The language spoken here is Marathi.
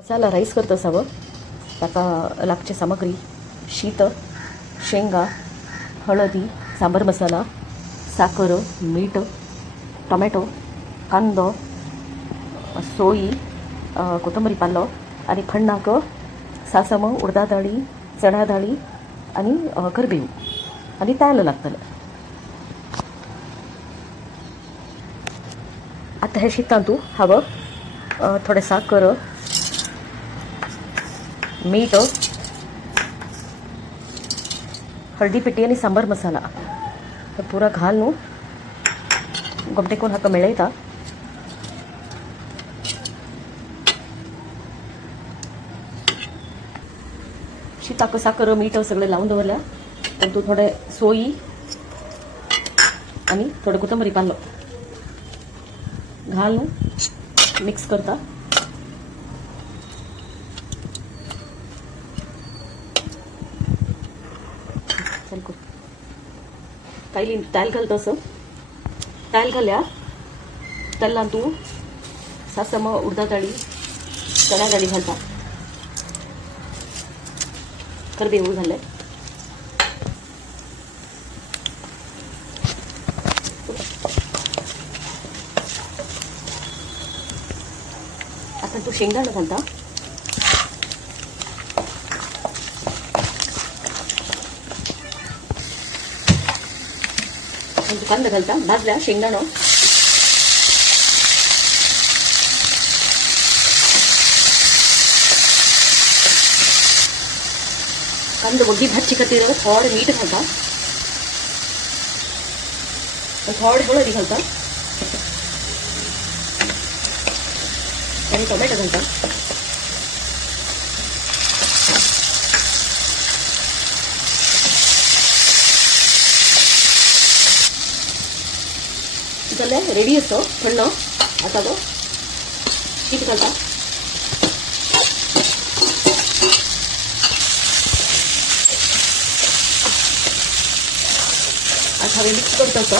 मसाला राईस करत असावं. ताका लागची सामग्री शीत, शेंगा, हळदी, सांबर मसाला, साखर, मीठ, टोमॅटो, कांदो, सोयी, कोथंबरी पालो आणि खण्णाक सासम, उडदा डाळी, चणा डाळी आणि करबेऊ आणि तयाला लागतलं. आता हे शीतांतू हवं थोडे साखर, मीठ, हळदी पिठी आणि सांबर मसाला हे पुरा घालून गोमटेकून हाका मेळयता. शीताक साखर मीठ सगळे लावून दवरल्या. पण तू थोडे सोयी आणि थोडे कोथंबरी पालो घालून मिक्स करता. तायल घालता असं तायल घाल्या त्याला तू सासम, उडदा डाळी, चणा डाळी घालता. करबेऊ घालले. आता तू शेंगदाणा घालता. कांदा घालता भाजल्या शेंगदाणा. कांदा वग्गी भाजी खातीर थोडे मीठ घालता. थोडे हळदी घालता आणि टोमॅटो घालता. जाल्यार रेडी असतो खण्ण. आता तो शीत घालता. आता हांवें मिक्स करता असो